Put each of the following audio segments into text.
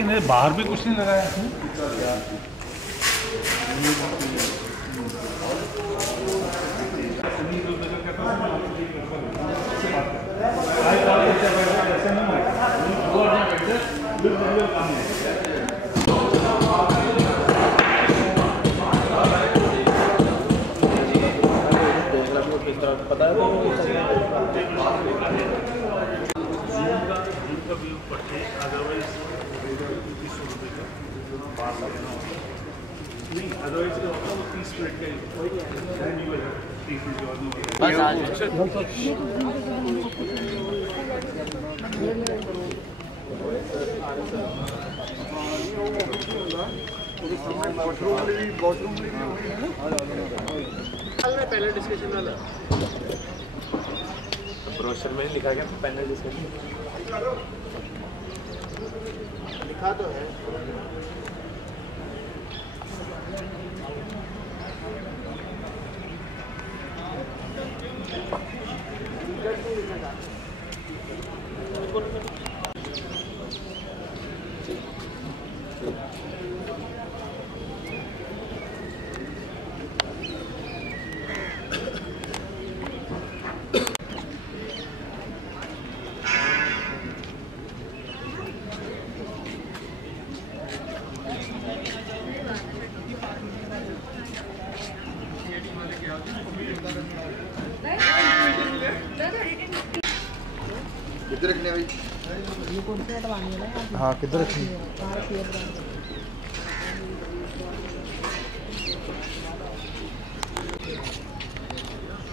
इन्हें बाहर भी कुछ नहीं लगाया है। पता है पहले डिस्कशन वाला ब्रोशर में लिखा गया पैनल डिस्कशन लिखा तो है। किधर रखने भाई? ये कौन सी हटवानी है ना? हाँ किधर रखनी?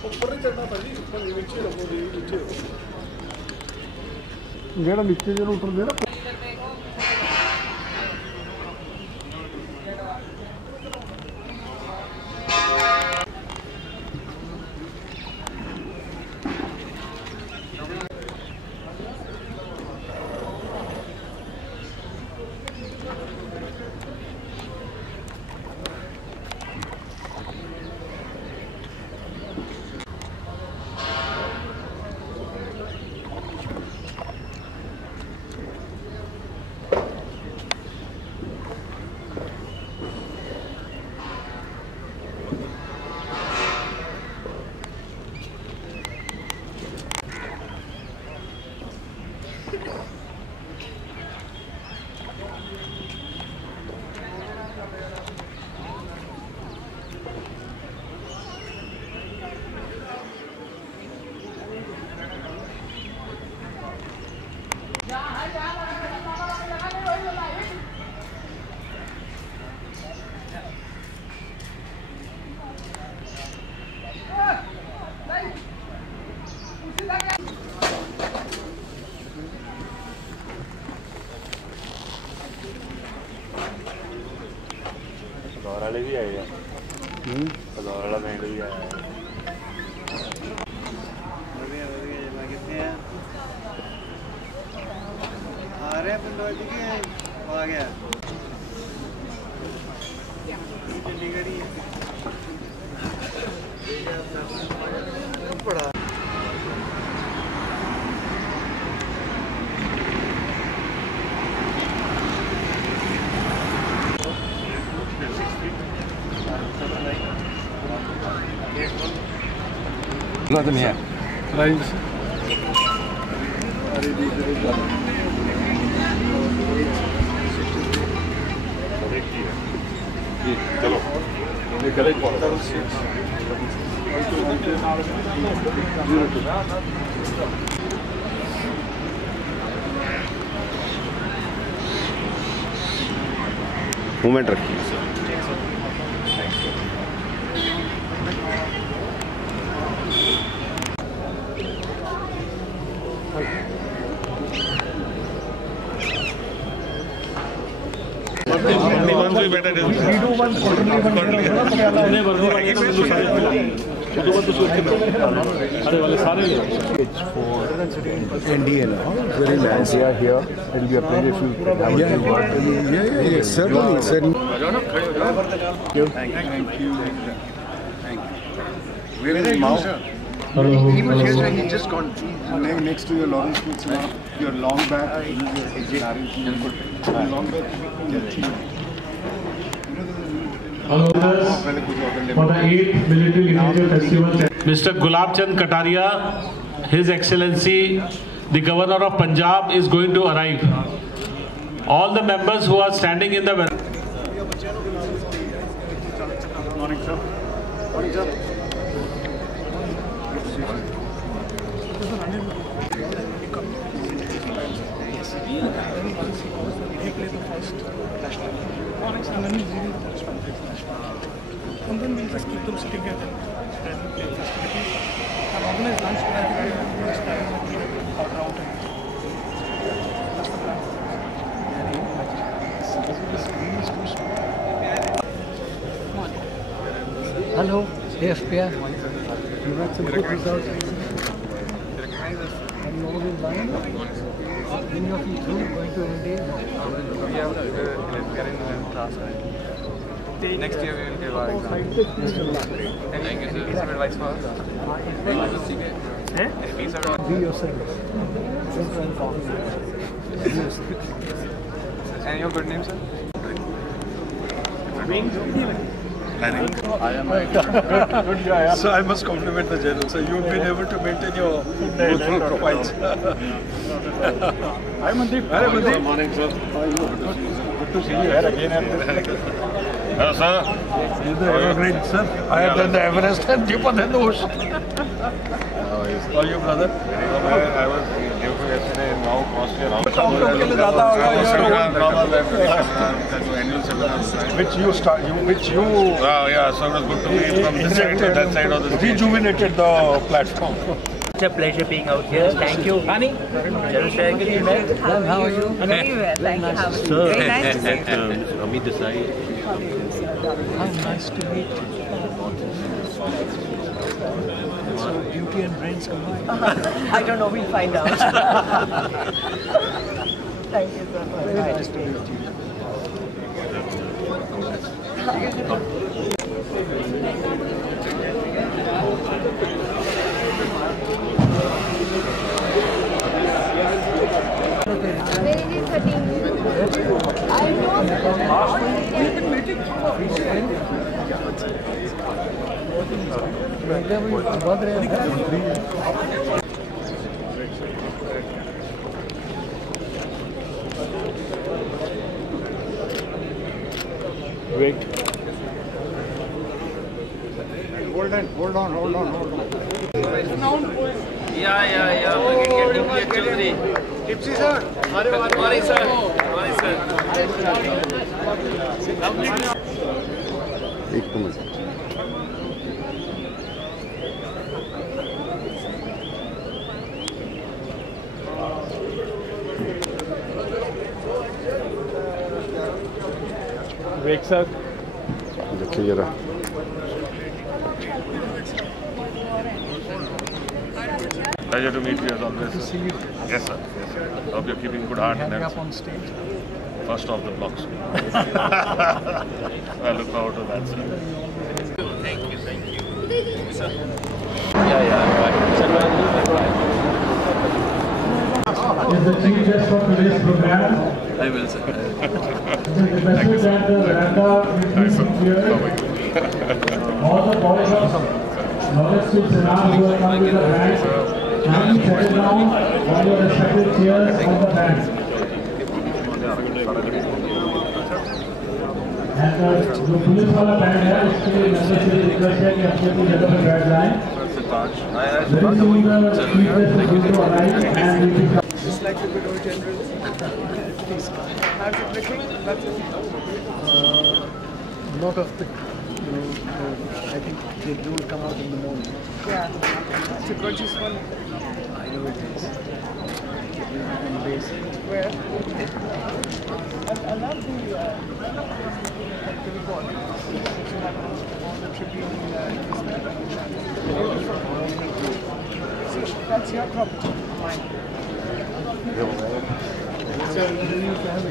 ऊपर नहीं चढ़ना भाई, ऊपर नीचे रखो, नीचे जेड़ा नीचे जो उतर दे ना। वाले भी आए हैं, वाला बैंड भी आया है। कितने हैं? आ रहे हैं पंडोजी के आ गया चंडीगढ़ ही पड़ा। No, to mnie. मूवमेंट रखिए। Indian, very nice. They are here. It will be a pleasure if you have a yeah, certainly. Thank you. Where is Mao? He was here, sir. He just gone next to your Lawrence School, sir. Your long back. Long back. For the 8th Military Literature Festival. Mr. Gulab Chand Kataria, His Excellency, the Governor of Punjab is going to arrive. All the members who are standing in the... Morning, sir. Morning, sir. And then we'll just keep them sitting here and play festivities. And organize lunch for everybody next time order out. That's the plan. Hello, AFPR. You had some good results. Have you all been buying? Any of you through going to MD? We are in class. Next year we will give our exam. Any piece of advice for us? Any piece of advice? Be yourselves. Simple and confident. Be yourselves. And your good name, sir? Good guy. So I must compliment the general. So you've been able to maintain your youthful profiles. Hi Mandeep. Hi Mandeep. Good morning, sir. Good to see you here again. Hello, sir. You're the evergreen, sir. Higher than the Everest and deeper than the ocean. How are you, brother? I was yesterday in Mao, Austria. Which you Yeah, so it was good to be from this side to that side of the stage. rejuvenated the platform. It's a pleasure being out here. Thank you. Honey, General Secretary, Ma'am, how are you? Very well, thank you. How are you? Very nice to see you. Amit Desai. How nice to meet you. So, beauty and brains combined. I don't know, we'll find out. Thank you so much. Very nice to meet you. Wait. Hold on. Yeah. We're getting Tipsy, sir. Good morning, sir. Good morning, sir. एक minute. Wake, sir. देखिए जरा। Pleasure to meet you as always. To see you. Yes, sir. Yes, sir. Hope you're keeping good heart and Having health. up on stage. First off the blocks. I look forward to that, sir. Thank you. Sir. Is the chief guest for today's program. I will, sir. The message that the veranda will be clear. All the boys of Lawrence School Senat who have come with the band, kindly settle down on your respective chairs on the band. जो police वाला band है उसके member से request है कि अपनी अपनी जगह पर बैठ जाएं। Just like the Brigadier General, please. Not of the, I think they will come out in the morning. Yeah. It's a gorgeous one. I know it is. On base. Where? I love the report. You have on the Tribune. See, that's your property, mine. So you need to have a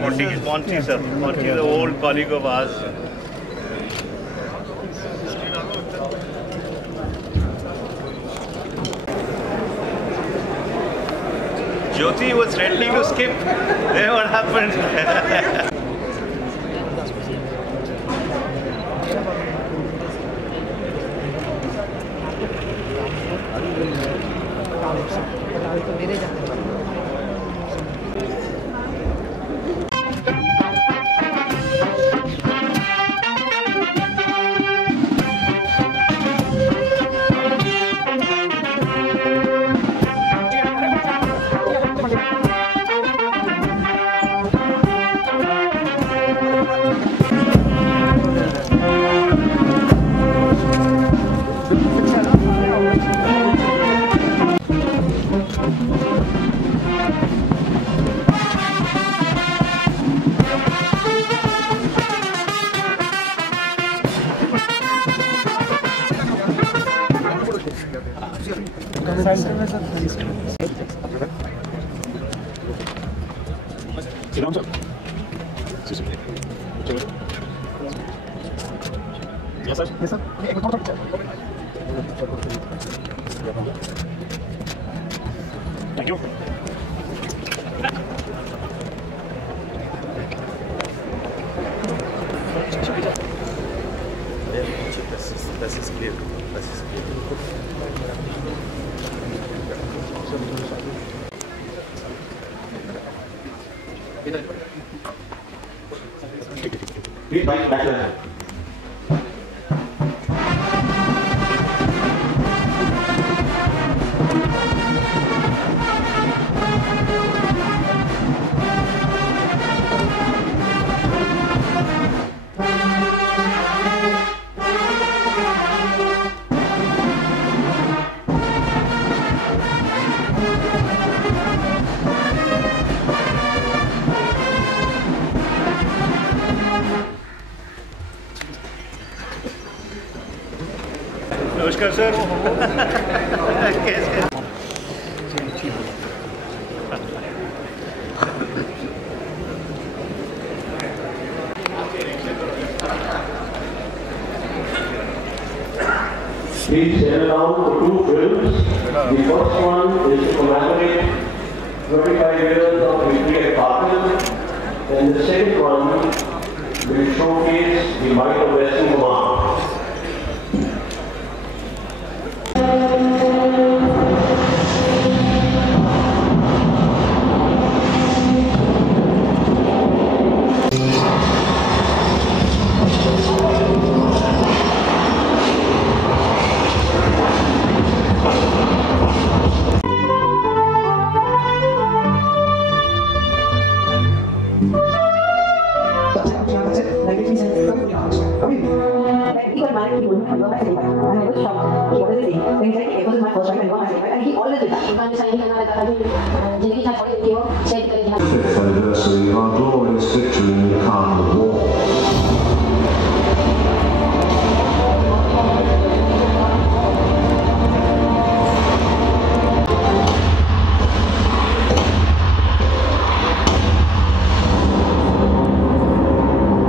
Monty is Monty, sir. Monty is an old colleague of ours. Jyoti was threatening to skip. Then what happened? Thank you. Das ist clear. Das ist clear. Please back there. नमस्कार sir कैसे Please stand around for two films. The first one is to commemorate 25 years of victory at Kharkov, and the second one will showcase the might of Western Command. Anniversary of our glorious victory in the Kharkov War.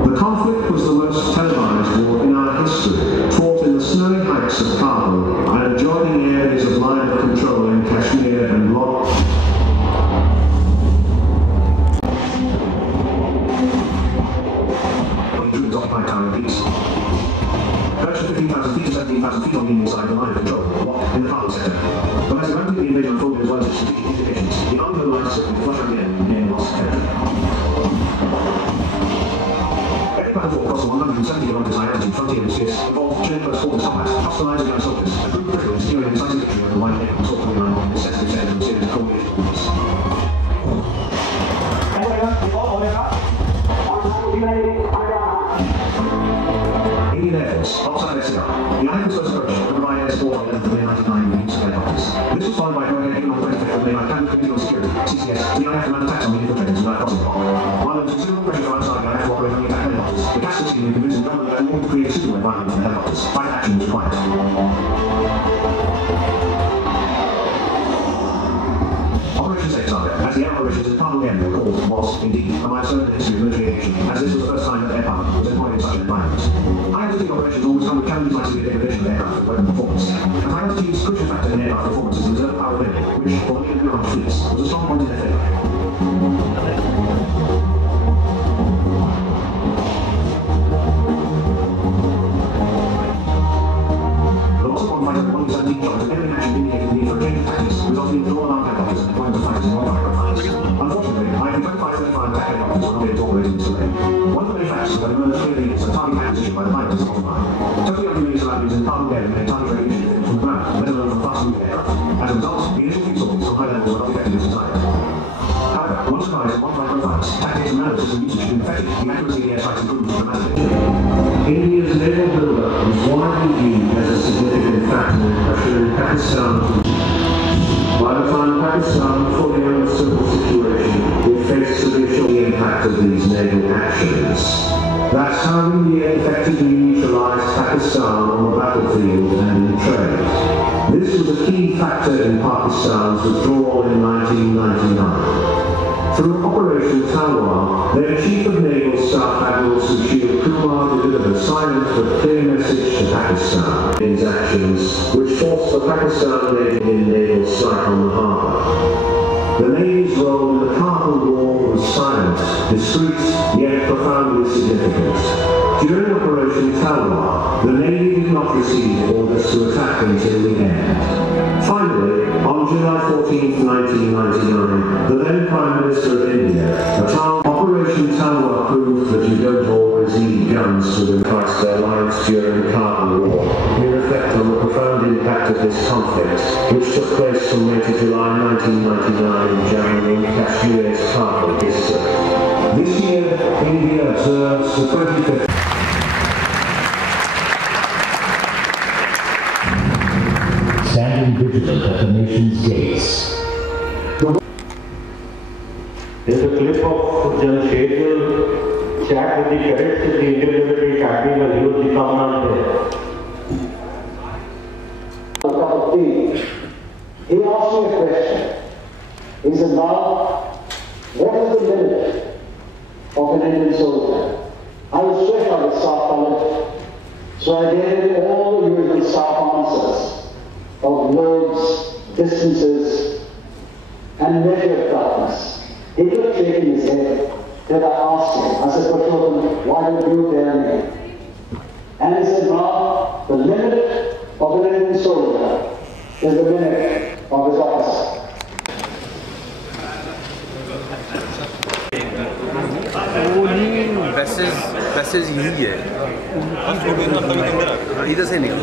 The conflict was the most televised war in our history, fought in the snowy heights of Kabul and adjoining areas of line of control in Kashmir and Ladakh. fighters identity from the MCS involved Jennifer Ford combat, hospitalizing young soldiers, and group criminals steering inside the victory of the White Neck and Talking around the set defend and serious coordination. Indian Air Force, outside SCR. The United States approach to provide air support on 11th May 1999 with helicopters. This was followed by Joint Air on 25th of May by Canada Committee on Security, CCS, the IAF to attacks on military planes without problem. While there was considerable pressure outside the IAF to operate on the attack helicopters, the Castle team convinced the government that more to create a suitable environment for helicopters. Fight action was required. Operation Safe Target, as the air operations in Kabul area were called, was indeed a milestone in the history of military aviation, as this was the first time that air power was employed in such an environment. High-altitude operations always come with challenges like severe degradation of aircraft and weapon performance. And high-altitude's crucial factor in aircraft performance is the reserve power limit, which, for the Indian Armed fleets, was a strong point in their favour. The loss of one fighter at 117 jobs and every action indicated the need for a change of tactics, resulting in drawn armed helicopters and deployment of fighters in non-direct fires. Unfortunately, IF-25-35 attack helicopters were not able to operate in this terrain. One of the many factors that emerged clearly is the target acquisition by the pilots on the line. Totally unreleased surroundings in Kabul area made target recognition from the ground, let alone from fast-moving aircraft. As a result, the initial fleet sources from high level were not effective as desired. However, once survived and one driver fires, tactics and manner system usage have been effective, the accuracy of the airstrikes improved dramatically. India's naval build-up was widely viewed as a significant factor in pressure in Pakistan. By the time Pakistan fully understood the situation, it faced the initial impact of these naval actions. That's how India effectively neutralized Pakistan on the battlefield and in trade. This was a key factor in Pakistan's withdrawal in 1999. Through Operation Talwar, their Chief of Naval Staff Admiral Sushil Kumar delivered a silent but clear message to Pakistan in his actions, which forced the Pakistan Navy in naval strike on the harbour. The Navy's role in the Kabul War was silent, discreet, yet profoundly significant. During Operation Talwar, the Navy did not receive orders to attack until the end. Finally, on July 14, 1999, the then Prime Minister of India, Operation Talwar proved that you don't always need guns to win their lives during the Kabul War. We reflect on the profound impact of this conflict, which took place from May to July 1999 in Jammu and Kashmir's Kabul district. This year, India observes the 25th. Standing vigilant at the nation's gates. There's a clip of General Shadwell chat with the cadets in the Indian Military Academy where he was the commandant there. He asked me a question. He said, now, what is the limit of an Indian soldier? I was straight out of Staff College, so I gave him all the usual staff answers of loads, distances, and measure of darkness. He kept shaking his head. Then I asked him, I said, Purushottam, why did you tell me? And he said, no, the limit of an Indian soldier is the limit of his officer. वैसेज यही है इधर से निकला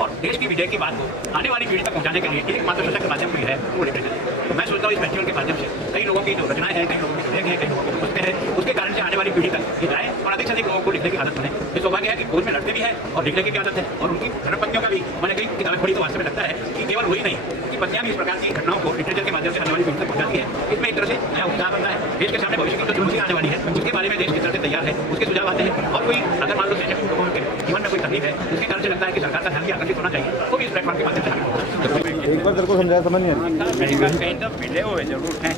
और देश की विजय की बात को आने वाली पीढ़ी तक पहुंचाने के लिए एकमात्र सशक्त के माध्यम है वो लिटरेचर। तो मैं सोचता हूँ इस फेस्टिवल के माध्यम से कई लोगों की जो रचनाएं हैं, कई लोगों की लेख हैं, कई लोगों की पुस्तकें हैं, उसके कारण से आने वाली पीढ़ी तक ये जाए और अधिक से अधिक लोगों को लिखने की आदत बने। ये सौभाग्य है कि फौज में लड़ते भी हैं और लिखने की आदत है और उनकी धर्मपत्नियों का भी मैंने कई किताबें पढ़ी तो वास्तव में लगता है कि केवल वही नहीं कि पत्नियां भी इस प्रकार की घटनाओं को लिटरेचर के माध्यम से आने वाली पीढ़ी तक पहुंचाती है। इसमें एक तरह से नया उत्साह बनता है। देश के सामने भविष्य की जो चुनौतियां आने वाली है उसके बारे में देश किस तरह से तैयार है, उसके सुझाव आते हैं। और कोई अगर मान लो लोगों के जीवन में कोई तकलीफ है उसके कारण से लगता है कि सरकार का ध्यान भी आकर्षित होना चाहिए, वो भी इस प्लेटफॉर्म के माध्यम से शामिल। एक बार तेरे को समझाया समझ नहीं आया। मिले हुए जरूर हैं।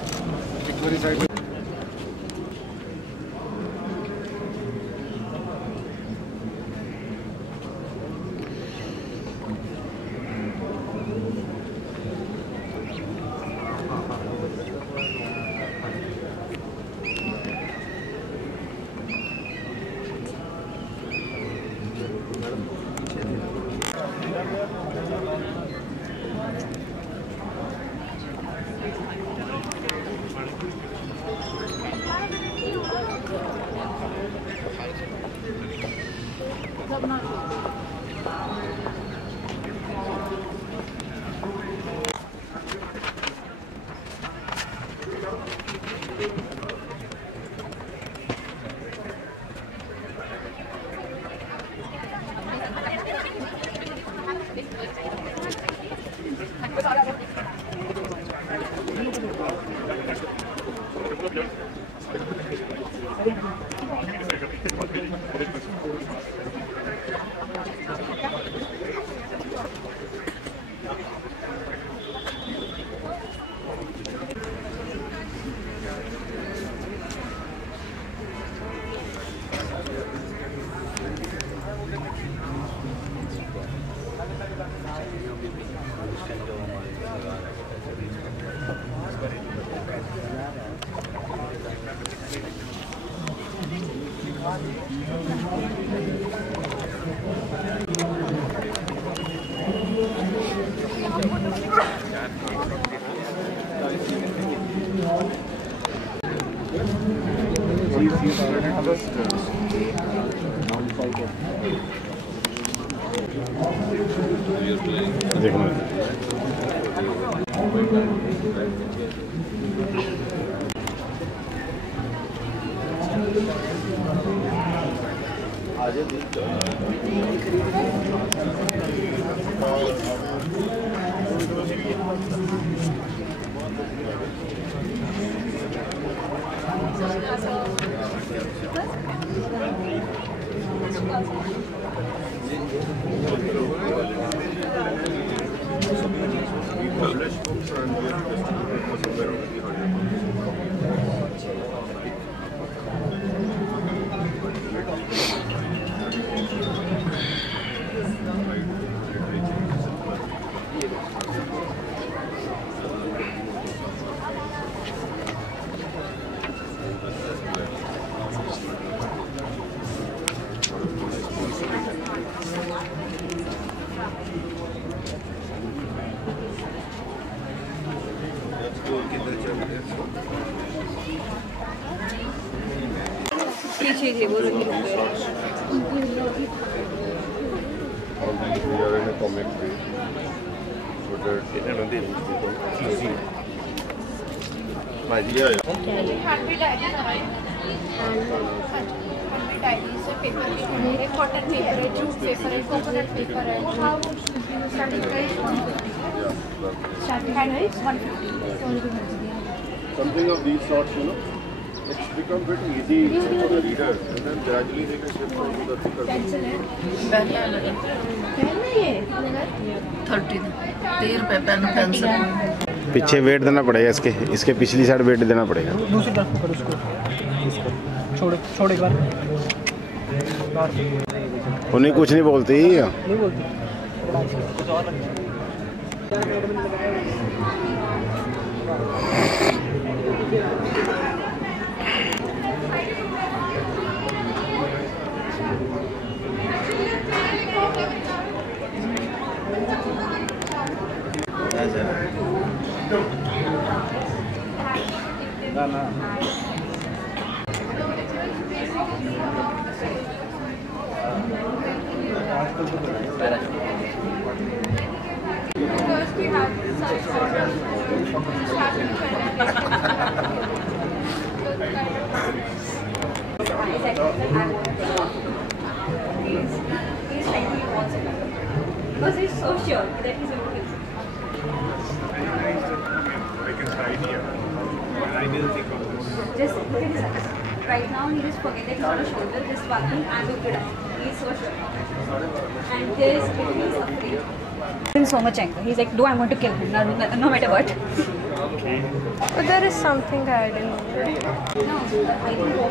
पीछे थे वो लोग पेपर कॉटन पेपर है, जूट पेपर है, कोकोनट पेपर है। Starting price 150। Something of these sorts, you know, it's become pretty easy for the reader, and then gradually they can shift on to the thicker book. Pencil है, pen है ये 30 रुपए pen pencil. पीछे wait देना पड़ेगा इसके पिछली side wait देना पड़ेगा। दूसरी तरफ पकड़ उसको, छोड़ एक बार। उन्हें कुछ नहीं बोलती। नहीं बोलती। First we have some sort of he's like he wants it because he's so sure that he's okay. I didn't think of this. Just look at his eyes. Right now he just forget that he's on a shoulder, just walking and look at us. He's so sure. And he's afraid. In so much anger. He's like, no, I'm going to kill him, no matter what. Okay. But there is something that I didn't know. No, I didn't know.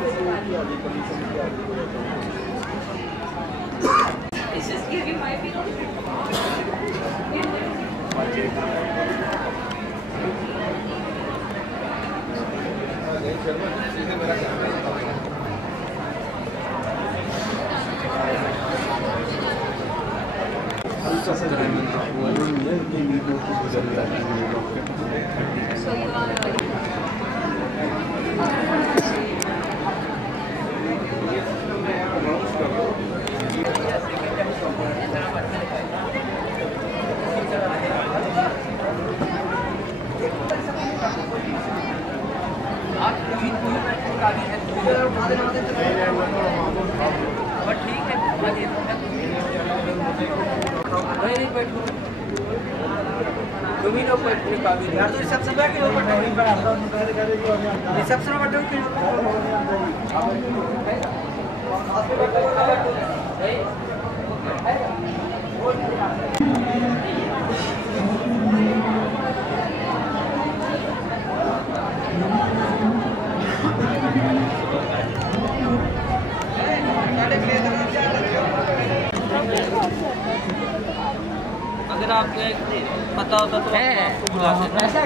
It's just give you my opinion. So you are अगर आपको पता होता तो आपको बुलाते ऐसा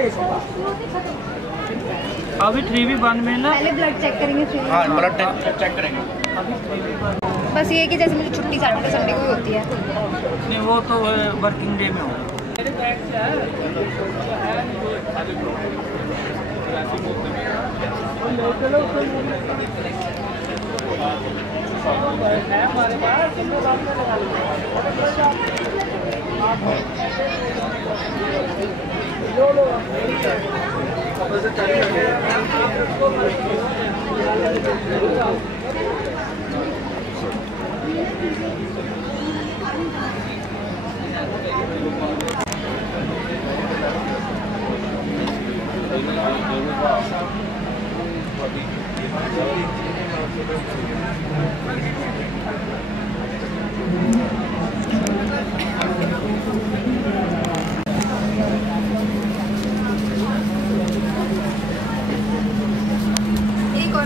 अभी 3v1 में ना पहले ब्लड चेक करेंगे। हाँ ब्लड चेक करेंगे अभी 3v1 बस ये कि जैसे मुझे छुट्टी सैटरडे संडे को ही होती है। नहीं वो तो वर्किंग डे में होगा। एक और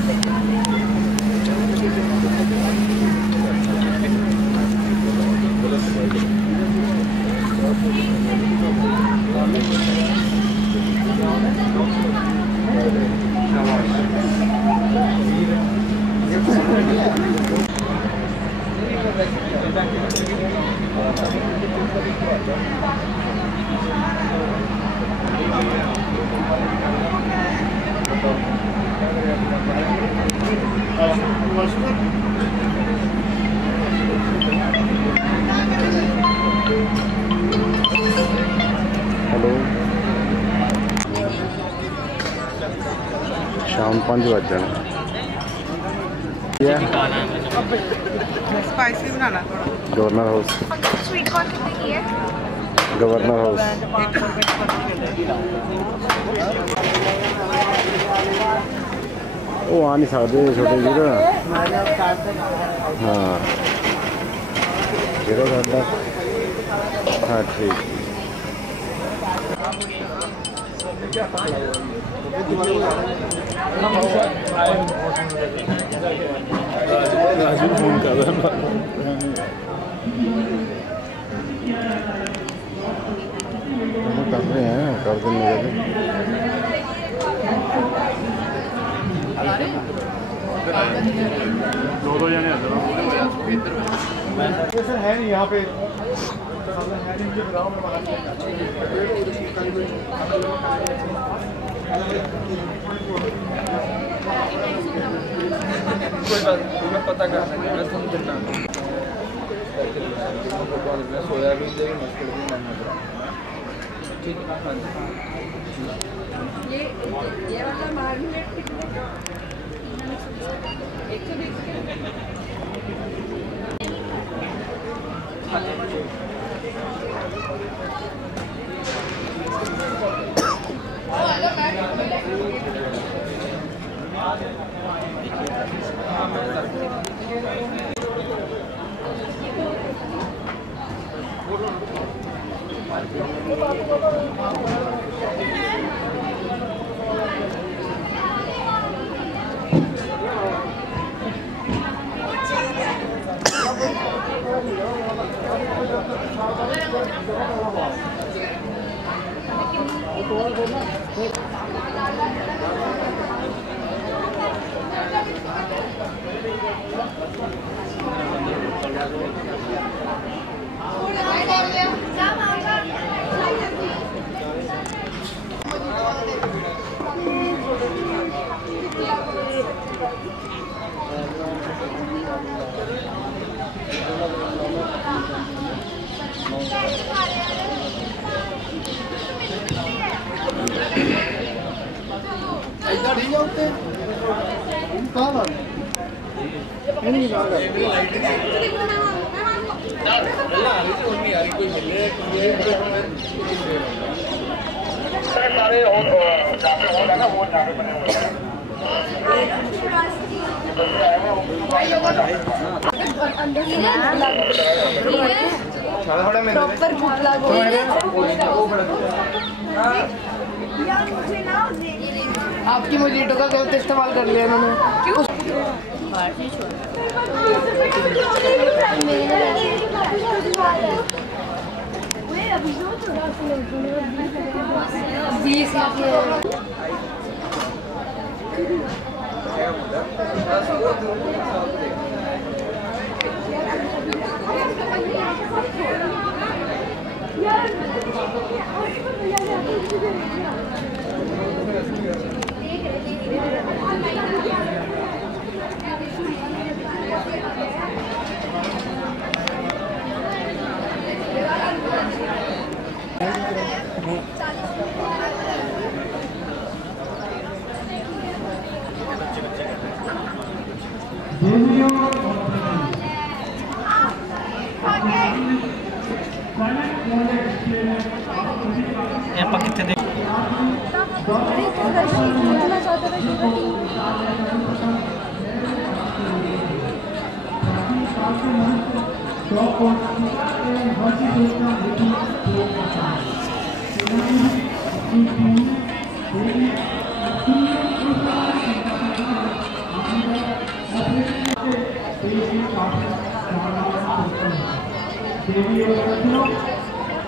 हेलो शाम 5 बज जाने स्पाइसी बनाना थोड़ा। गवर्नर हाउस स्वीट कॉर्न कितने की है? गवर्नर हाउस वो आ नहीं सकते छोटे जी हाँ जेड़ा साडा हाँ ठीक राजू फोन कर रहा कर रहे हैं कर देंगे दो जने सर है नहीं यहाँ पे कोई बात नहीं मैं पता कर सकता मैं तुम दिन सोयाबीन से मुश्किल भी नहीं ठीक है। ये वाला मार्मिनेट कितने का? 一家离腰的。प्रॉपर भूख लागो आपकी मोजीटो का गलत इस्तेमाल कर लिया इन्होंने।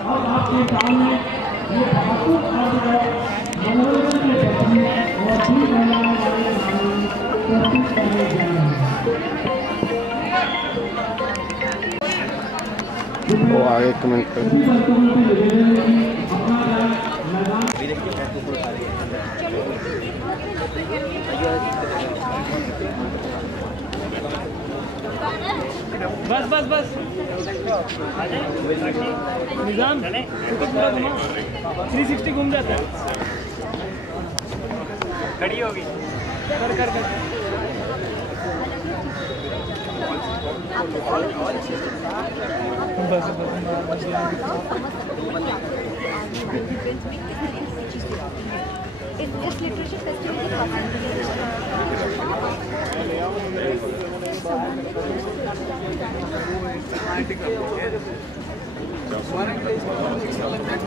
अब आपके सामने ये भावुक मनोरंजन के प्रति और भी बनाने वाले प्रस्तुत करने जा रहे हैं। वो आगे कमेंट कर बस बस बस निजाम 360 घूम जाता है। खड़ी होगी कर कर कर बस इस लिटरेचर फेस्टिवल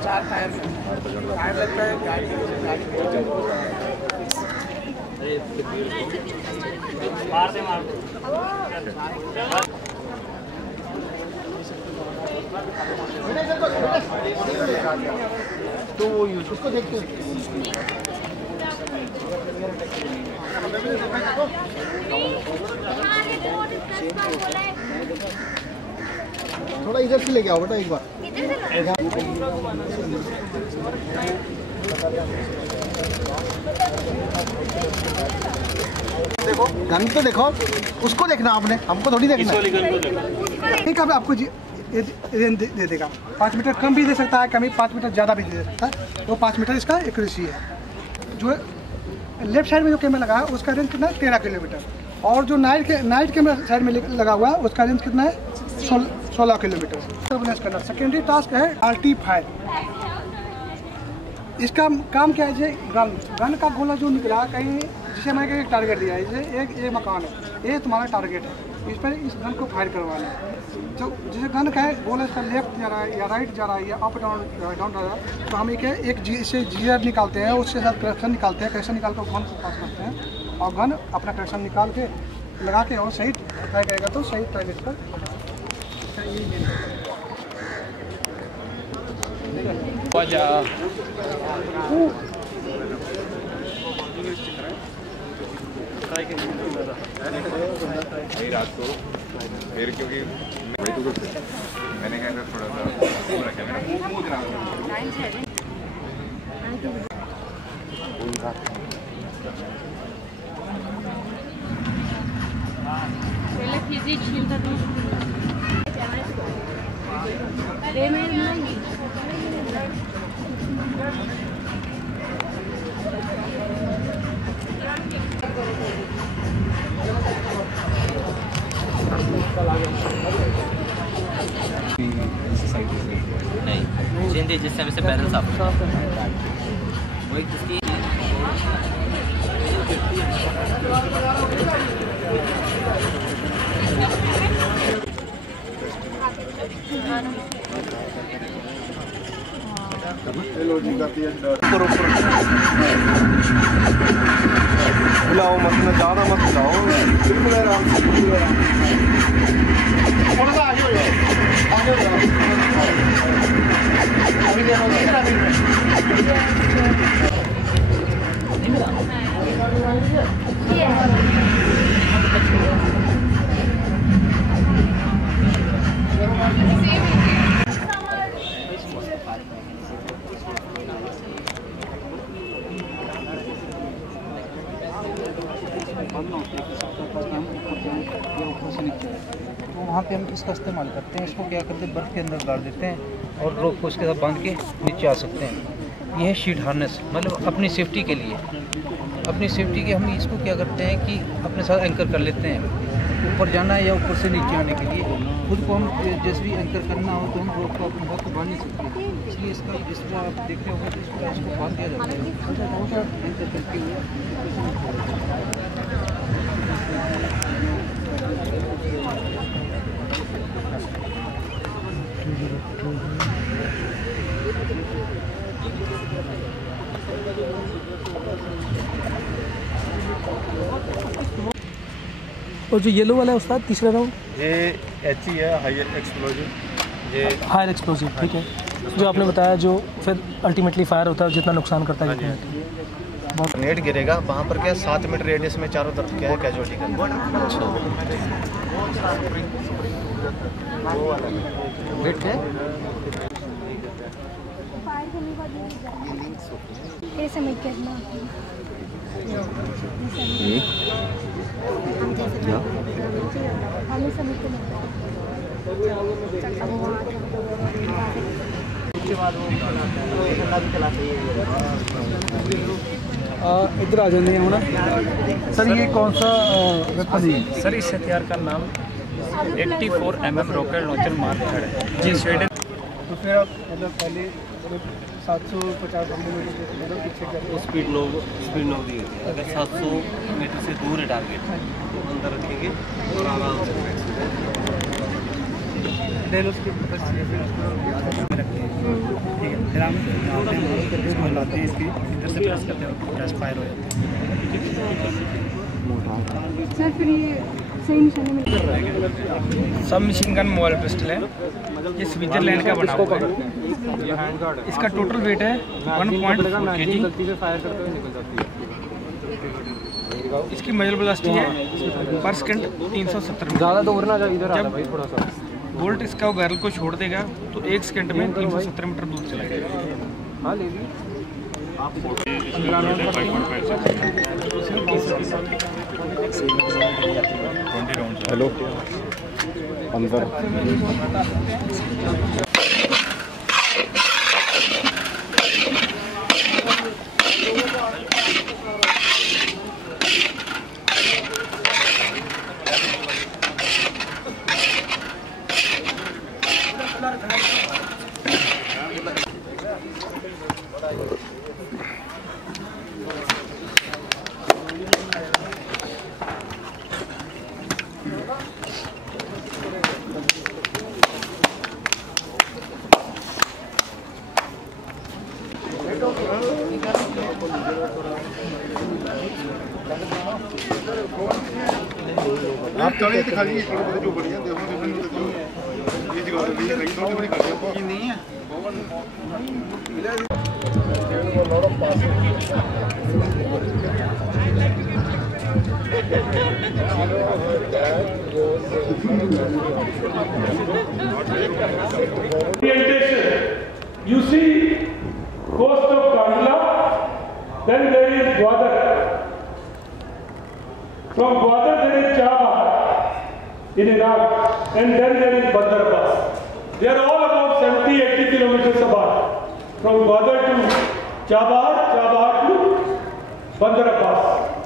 चार टायर लगता है गाड़ी मार दे तो वो यूज उसको देखते हैं। थोड़ा इधर से लेके आओ बेटा एक बार। देखो गन तो देखो, उसको देखना आपने, हमको थोड़ी देखना। ठीक है आपको दे देगा। 5 मीटर कम भी दे सकता है, कमी 5 मीटर ज़्यादा भी दे सकता है। वो 5 मीटर इसका एक्यूरेसी है। जो लेफ्ट साइड में जो कैमरा लगा है उसका रेंज कितना है 13 किलोमीटर, और जो नाइट कैमरा साइड में लगा हुआ है उसका रेंज कितना है 16 किलोमीटर। सर्वेलेंस करना सेकेंडरी टास्क है। RT5 इसका काम क्या है? गन का गोला जो निकला कहीं, जिसे मैंने एक टारगेट दिया है, ये मकान है, ये तुम्हारा टारगेट है, इस पर इस गन को फायर करवाना है। जो जैसे गन का है गोला इसका लेफ्ट जा रहा है या राइट जा रहा है या अप डाउन जा रहा है, तो हम एक इसे जीआर निकालते हैं, उसके साथ करेक्शन निकालते हैं, करेक्शन निकाल कर गन को पास करते हैं, और गन अपना करेक्शन निकाल के लगा के और सही फायर करेगा तो सही टारगेट पर। रात को फिर क्योंकि वही तो मैंने कहा था थोड़ा सा है जिससे हम इसे बैरल साफ करते हैं। वो एक इसकी हिलाओ मत ना, ज़्यादा मत हिलाओ, बिल्कुल आराम से, बिल्कुल आराम से। थोड़ा सा आगे हो जाओ, आगे हो जाओ। अभी देखो इधर अभी तो वहाँ पे हम इसका इस्तेमाल करते हैं। इसको क्या करते हैं, बर्फ़ के अंदर गाड़ देते हैं और रोप को इसके साथ बांध के नीचे आ सकते हैं। यह है शीट हार्नेस, मतलब अपनी सेफ्टी के लिए। अपनी सेफ्टी के हम इसको क्या करते हैं कि अपने साथ एंकर कर लेते हैं। ऊपर जाना है या ऊपर से नीचे आने के लिए खुद को हम जैसे भी एंकर करना हो तो हम रोप को अपने हाथ को बांध नहीं सकते, इसलिए इसको आप देख रहे होंगे तो इसको बांध दिया जाता है एंकर करके हुए। और जो येलो वाला है उस्ताद तीसरा राउंड, ये HE है, हायर एक्सप्लोजिव। ये हायर एक्सप्लोजिव, ठीक है, जो आपने बताया जो फिर अल्टीमेटली फायर होता है जितना नुकसान करता है। नेट गिरेगा वहाँ पर क्या 7 मीटर रेडियस में चारों तरफ क्या है कैजुअलिटी करना। ये समझ करना हमें समझ इधर आ जाते हैं सर। ये कौन सा वेपन है सर? इस हथियार का नाम 84 mm रॉकेट लॉन्चर मार्क है जी, स्वीडन। तो फिर आप मतलब पहले 750 मीटर पीछे कर स्पीड नो दी होती है। अगर 700 मीटर से दूर है टारगेट तो अंदर रखेंगे और आराम से ठीक है। फिर हम लाते हैं इसकी इधर से प्रेस करते हैं, प्रेस फायर हो जाता है। सर फिर ये सही निशाने में सब मशीन गन मोबाइल पिस्टल है। ये स्विट्जरलैंड का बना हुआ है। इसका टोटल वेट है 1.4 kg। इसकी मजल वेलोसिटी है पर सेकंड 370 मीटर। ज़्यादा दूर ना जाओ, इधर आ भाई थोड़ा सा। बोल्ट इसका बैरल को छोड़ देगा तो 1 सेकंड में 370 मीटर दूर चला जाएगा। हाँ ले ली। हेलो अंदर आप चले दिखा लीजिए जो बढ़िया देखो ये जगह तो ये थोड़ी बड़ी कर दिया ये नहीं है You see coast of Kandla, then there is Gwadar. From Gwadar there is Chabahar in Iraq, and then there is Bandar Pass. They are all about 70-80 kilometers apart. From Gwadar to Chabahar, Chabahar to Bandar Pass.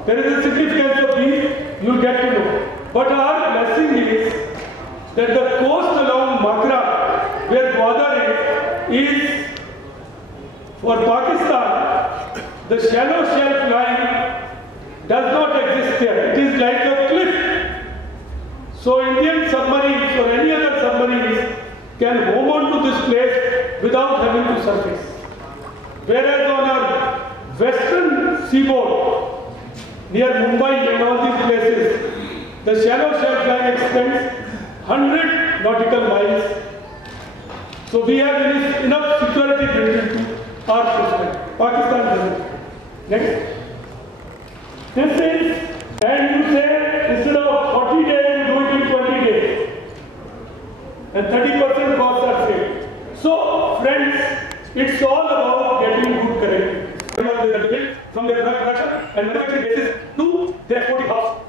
There is a significance of these, you will get to know. But our blessing is that the coast along Makra, where Gwadar is For Pakistan, the shallow shelf line does not exist there. It is like a cliff. So Indian submarines or any other submarines can home on to this place without having to surface. Whereas on our western seaboard, near Mumbai and all these places, the shallow shelf line extends 100 nautical miles. So we have enough security built into our coastline. Pakistan doesn't. Next. This is, and you say instead of 40 days, you do it in 20 days. And 30% costs are saved. So, friends, it's all about getting good currency from their production and manufacturing basis to their exporting house.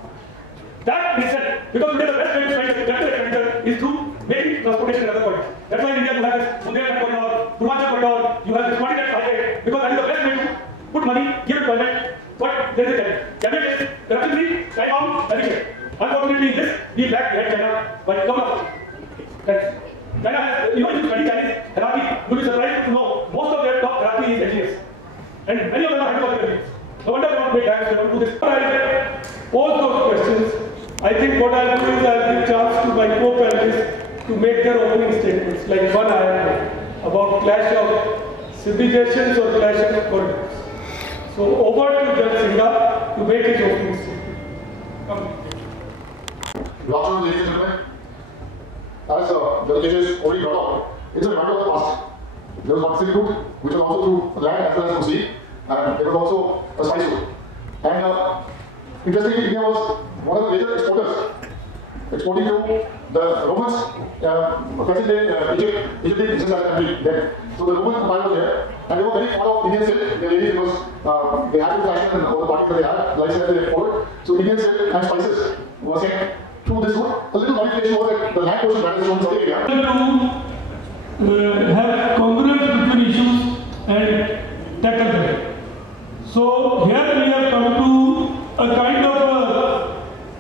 That reason, because today the best way to spend capital expenditure is through making transportation and other points. That's why in India you have this Bundelkhand corridor, Purvanchal corridor, you have this continental highway, because that is the best way to put money, give employment. But there is a challenge. Cabinet is corruption-free, time-bound, efficient. Unfortunately, in this, we lag behind China by a couple of things. China has, if you study Chinese hierarchy, you'll be surprised to know most of their top hierarchy is engineers. And many of them are hypothetical engineers. No wonder they don't make time, they don't do this. I will pose those questions. I think what I'll do is I'll give chance to my co-panelists to make their opening statements, like one I have made, about clash of civilizations or clash of corridors. So over to Jal Singha to make his opening statement. Good afternoon, ladies and gentlemen. As the judges already brought out, it's a reminder of the past. There was one silk route, which was also through land as well as through sea, and there was also a spice route. And interestingly, India was one of the major exporters, exporting to the Romans, present day Egyptian business country then. So the Roman Empire was there, and they were very fond of Indian silk. The ladies, because they had the fashion and all the parties that they had, license that they exported. So Indian silk and spices were sent through this route. A little manipulation was that the land portion that is on Saudi Arabia. To have congruence between issues and tackle them. So here we have come to a kind of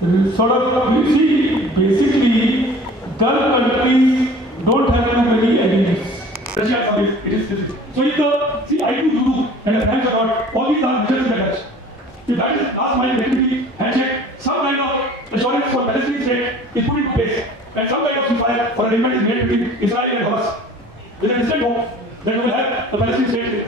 a sort of, you see, basically Gulf countries don't have too many enemies. Russia, it is this. So if the, see, I do, you do, and the hands are not, all these are just attached. If that is last mile connectivity, handshake, some kind of assurance for Palestinian state is put into place, and some kind of ceasefire or arrangement is made between Israel and Hamas. With an instant hope that we will have a Palestinian state,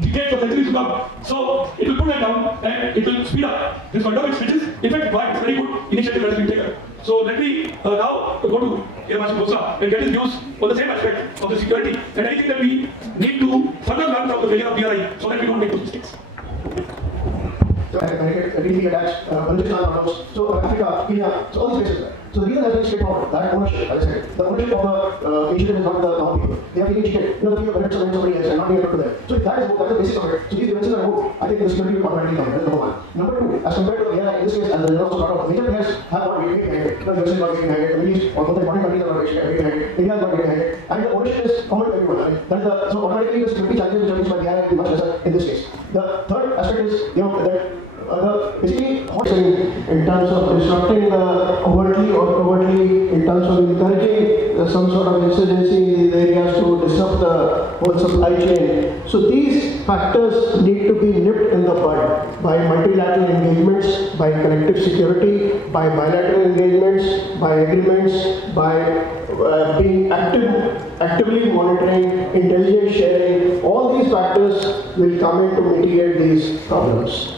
decades or centuries to come. So it will put that down and it will speed up this window, which is in fact why it's a very good initiative that has been taken. So let me now go to Air Marshal Khosla and get his views on the same aspect of the security and anything that we need to further learn from the failure of BRI so that we don't make those mistakes. So Africa, Kenya, so all these places. So the reason has been straightforward, that ownership, as I said. The ownership of the initiative is not the common people. They are being cheated. The people benefits of somebody else and not being able to them. So if that is the basis of it, so these dimensions are good. I think the security will automatically come. That's number one. Number two, as compared to the AI, in this case, and there is also a lot of major players have got weight behind it. The US is not getting behind it, the Middle East, or both the modern countries are not getting behind it, India is not getting behind it, and the ownership is common to everyone. Right? That is the, so automatically the security challenges which are faced by the AI will be much lesser in this case. The third aspect is, that basically in terms of disrupting overtly or covertly, in terms of encouraging some sort of insurgency in these areas to disrupt the whole supply chain. So these factors need to be nipped in the bud by multilateral engagements, by collective security, by bilateral engagements, by agreements, by being actively monitoring, intelligence sharing. All these factors will come in to mitigate these problems.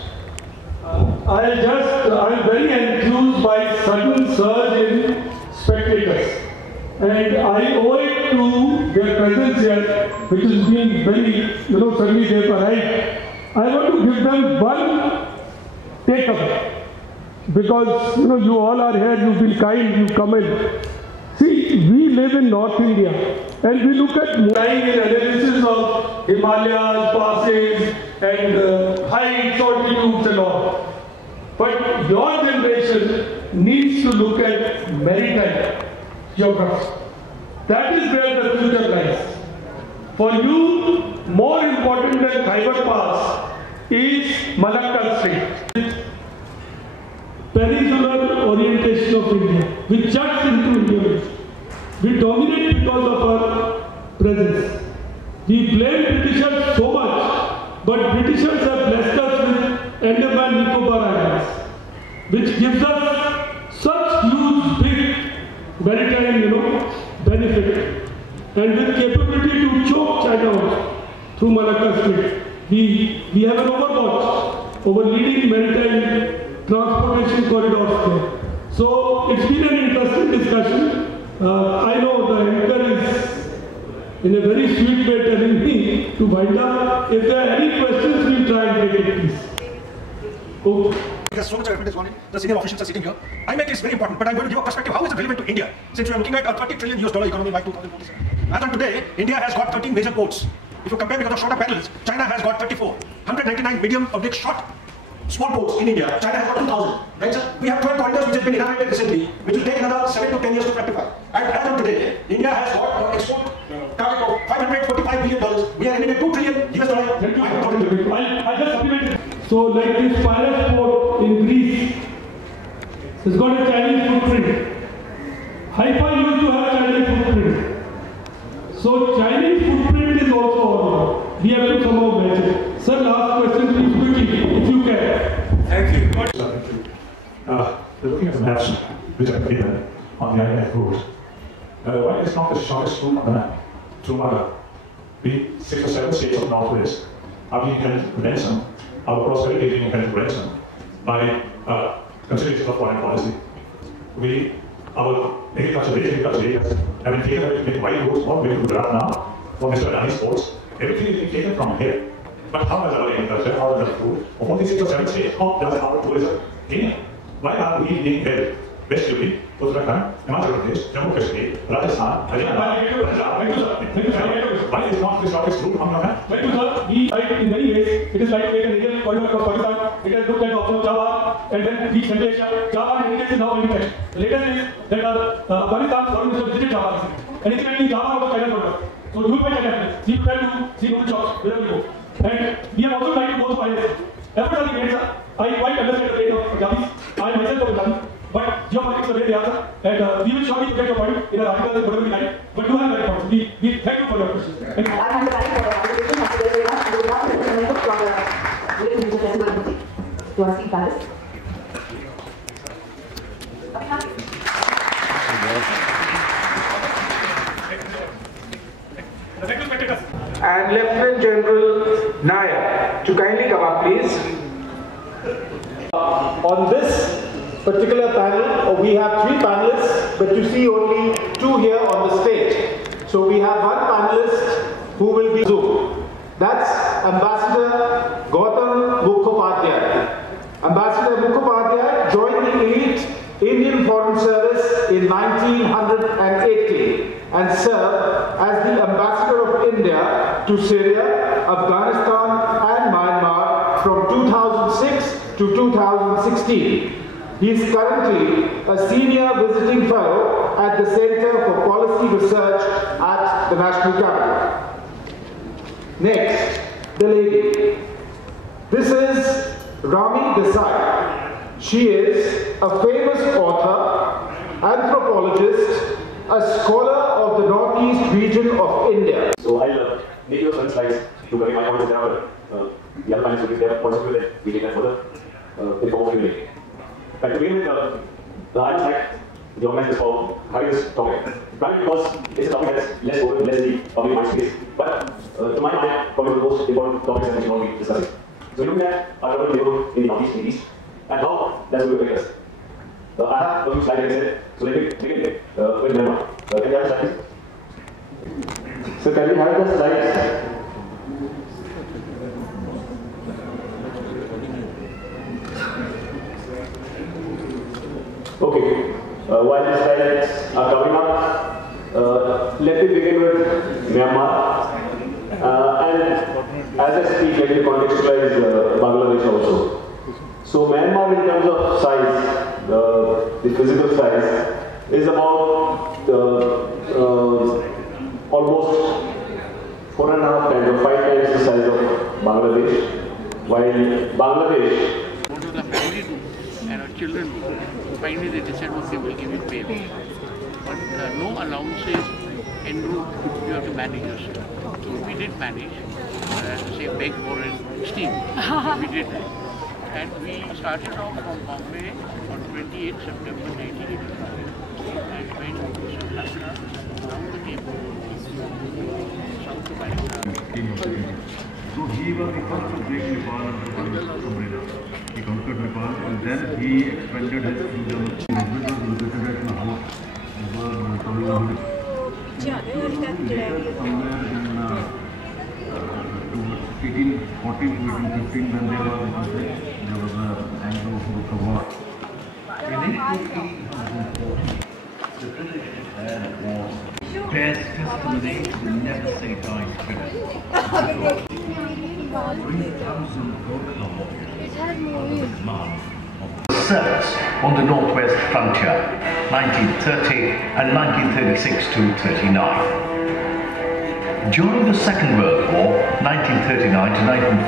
I'm very enthused by sudden surge in spectators, and I owe it to their presence here, which has been very, suddenly they've arrived. I want to give them one takeaway, because you all are here, you've been kind, you come in. See, we live in North India, and we look at time in analysis of Himalayas, passes, and heights, altitudes and all. But your generation needs to look at maritime geography. That is where the future lies. For you, more important than Khyber Pass is Malacca Strait. Peninsular orientation of India, which juts into India. We dominate because of our presence. We blame Britishers so much but Britishers have blessed us with Andaman Nicobar Islands, which gives us such huge, big maritime, benefit, and with capability to choke China out through Malacca Strait. We have an overwatch over leading maritime transportation corridors there. So it's been an interesting discussion. I know the anchor is in a very sweet way telling me to wind up. If there are any questions, we'll try and take it, please. Okay. There's so much evidence on it. The senior officials are sitting here. IMEC is very important, but I'm going to give a perspective. How is it relevant to India? Since we are looking at a $30 trillion economy by 2047. As of today, India has got 13 major ports. If you compare because of shorter panels, China has got 34. 199 medium public short small ports in India. China has got 2,000. Right, sir? We have 12 corridors which have been inaugurated recently, which will take another 7 to 10 years to rectify. And as of today, India has got an export target of $545 billion. We are aiming at $2 trillion. I just supplemented. So like this Piraeus port in Greece, it's got a Chinese footprint. Haifa used to have a Chinese footprint. So Chinese footprint is also on. We have to somehow match it. Sir, last question please quickly, if you can. Thank you. Looking at the maps which are given on the IMF route, why is not the shortest route on the map through Malacca? We 6 or 7 states of the Northwest are being held ransom, our prosperity is being held ransom by consideration of foreign policy. Our agriculture, basic agriculture areas have been taken away to make wide roads all the way to Gujarat now for Mr. Adani's ports. Everything is being taken from here. But how does our agriculture, how does our food, of all these 6 or 7 states, how does our tourism gain? Why are we being held? West UP, Uttarakhand, Himachal Pradesh, Jammu Kashmir, Rajasthan, Haryana, Punjab. Why is not the shortest route on your map? Thank you, sir. We, in many ways, it is like making a real corridor for Pakistan. It has looked at also Java and then reached Central Asia. Java and India is now independent. The latest is that Pakistan's foreign minister visited Java. And incidentally, Java was China's border. So do it by China. See to see good jobs wherever you go. And we are also trying to go to Piraeus. Efforts are being made, sir. I quite understand the pain of Punjabis. I myself of Punjabi. But geopolitics are where they are, sir. And we will surely get your point in our article and whatever we like. But do have that point. We thank you for your questions. Thank And Lieutenant General Nair to kindly come up, please. On this particular panel, we have 3 panelists, but you see only 2 here on the stage. So we have 1 panelist who will be Zoom. That's Ambassador Gautam Mukhopadhyay. Ambassador Mukhopadhyay joined the elite Indian Foreign Service in 1980 and served as the Ambassador of India to Syria, Afghanistan and Myanmar from 2006 to 2016. He is currently a senior visiting fellow at the Center for Policy Research at the National Capital. Next, the lady. This is Rami Desai. She is a famous author, anthropologist, a scholar of the northeast region of India. So I'll make you some slides to carry my points there. The other panelists will give their points of view that we take that further in form of Q&A. But to begin with, the impact the organizers for having this topic. Primarily because it's a topic that's less open, less in the public mind space. But to my mind, probably the most important topics that we should be discussing. So looking at our urban neighborhood in the northeast and east, and how that's going to affect us. I have a few slides, like I said, so let me begin with Myanmar. Can we have slides? So can we have the slides? Okay, while the slides are coming up, let me begin with Myanmar. And as I speak, let me contextualize Bangladesh also. So Myanmar in terms of size, the physical size, is about almost 4.5 times or 5 times the size of Bangladesh, while Bangladesh... Go to the family room and our children room. Finally they decide what they will give you pay. But no allowances en route, you have to manage yourself. So we did manage. say, beg for an steam. We did that. And we started off from Bombay on 28 September 1985 and went to Sri down the Cape, south of America. So he was the first to break Nepal under the umbrella. He conquered Nepal and then he expanded his kingdom. His movement was located at Lahore, Tamil Nadu. Somewhere in towards 1814 to 1815 when there was a conflict, there was an Anglo-Gurkha war. In 1814, the British had war. Bears testimony to never say die credit. 3,000 Gurkha warriors under the command of service on the northwest frontier, 1930 and 1936 to 39. During the Second World War, 1939 to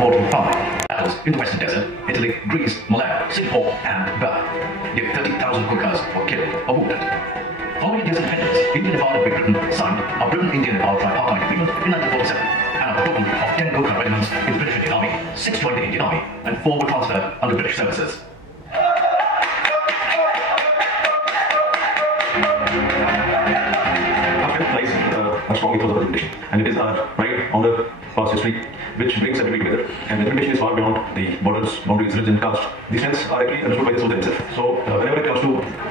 1945, battles in the Western Desert, Italy, Greece, Malaya, Singapore and Burma. Nearly 30,000 Gurkhas were killed or wounded. Following India's independence, India, Nepal and Great Britain signed a Britain-India-Nepal tripartite agreement in 1947, and a total of 10 Gurkha regiments in the British Indian Army, 6 joined the Indian Army, and 4 were transferred under British services. A strong ethos of representation, and it is our pride on the past history which brings everybody together, and representation is far beyond the borders, boundaries, religion, caste. These strengths are actually understood by the soldier himself. So whenever it comes to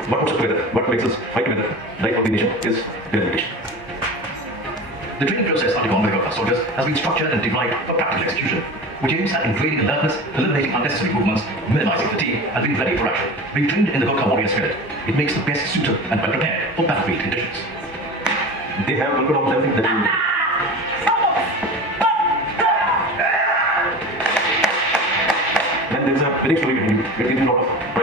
what puts us together, what makes us fight together, life of the nation is representation. The training process undergone by Gurkha soldiers has been structured and designed for practical execution, which aims at ingraining alertness, eliminating unnecessary movements, minimizing fatigue, and being ready for action. Being trained in the Gurkha warrior spirit, it makes the best suited and well prepared for battlefield conditions. They have Gurkha norms, everything that you need. When there is a winning story behind you, it gives you a lot of pride.